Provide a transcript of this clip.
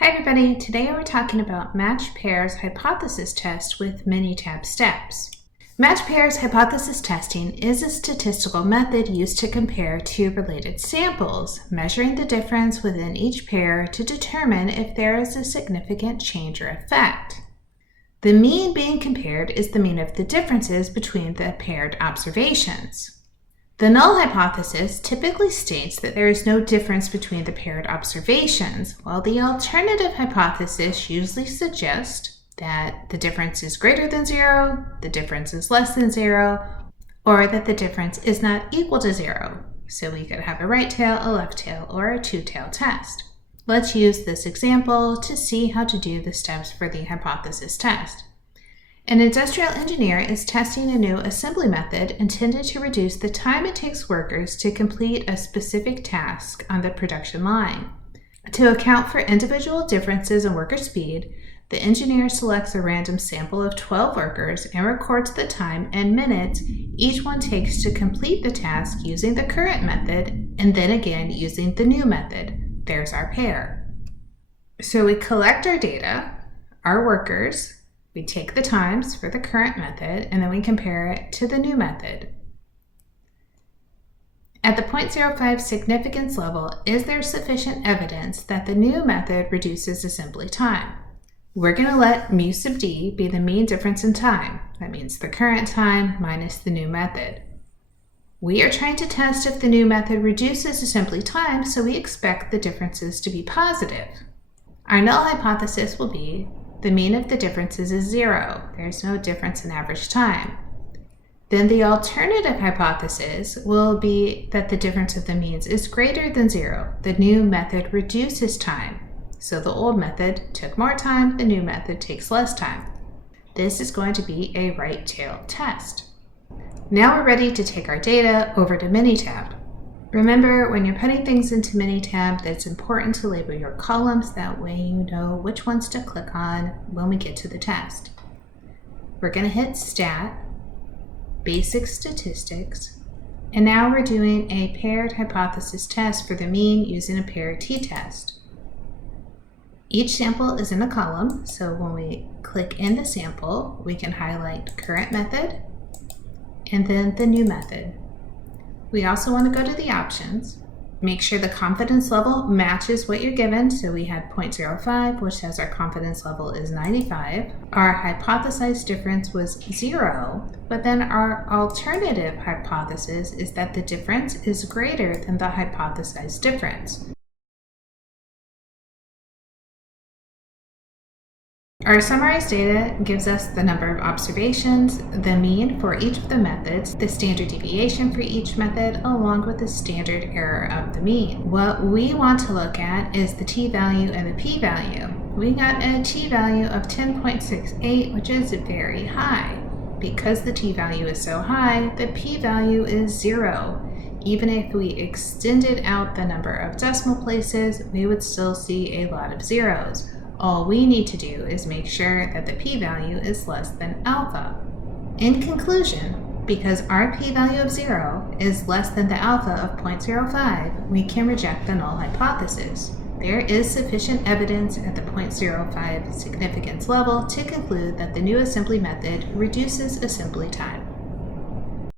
Hi everybody, today we're talking about matched pairs hypothesis test with Minitab steps. Matched pairs hypothesis testing is a statistical method used to compare two related samples, measuring the difference within each pair to determine if there is a significant change or effect. The mean being compared is the mean of the differences between the paired observations. The null hypothesis typically states that there is no difference between the paired observations, while the alternative hypothesis usually suggests that the difference is greater than 0, the difference is less than 0, or that the difference is not equal to 0. So we could have a right tail, a left tail, or a two-tail test. Let's use this example to see how to do the steps for the hypothesis test. An industrial engineer is testing a new assembly method intended to reduce the time it takes workers to complete a specific task on the production line. To account for individual differences in worker speed, the engineer selects a random sample of 12 workers and records the time and minutes each one takes to complete the task using the current method and then again using the new method. There's our pair. So we collect our data, our workers, we take the times for the current method, and then we compare it to the new method. At the 0.05 significance level, is there sufficient evidence that the new method reduces assembly time? We're going to let mu sub d be the mean difference in time. That means the current time minus the new method. We are trying to test if the new method reduces assembly time, so we expect the differences to be positive. Our null hypothesis will be the mean of the differences is 0. There's no difference in average time. Then the alternative hypothesis will be that the difference of the means is greater than 0. The new method reduces time. So the old method took more time, the new method takes less time. This is going to be a right tail test. Now we're ready to take our data over to Minitab. Remember, when you're putting things into Minitab, it's important to label your columns. That way you know which ones to click on when we get to the test. We're going to hit Stat, Basic Statistics, and now we're doing a paired hypothesis test for the mean using a pair t-test. Each sample is in a column, so when we click in the sample, we can highlight current method and then the new method. We also want to go to the options, make sure the confidence level matches what you're given. So we had 0.05, which says our confidence level is 95. Our hypothesized difference was 0, but then our alternative hypothesis is that the difference is greater than the hypothesized difference. Our summarized data gives us the number of observations, the mean for each of the methods, the standard deviation for each method, along with the standard error of the mean. What we want to look at is the t-value and the p-value. We got a t-value of 10.68, which is very high. Because the t-value is so high, the p-value is 0. Even if we extended out the number of decimal places, we would still see a lot of zeros. All we need to do is make sure that the p-value is less than alpha. In conclusion, because our p-value of 0 is less than the alpha of 0.05, we can reject the null hypothesis. There is sufficient evidence at the 0.05 significance level to conclude that the new assembly method reduces assembly time.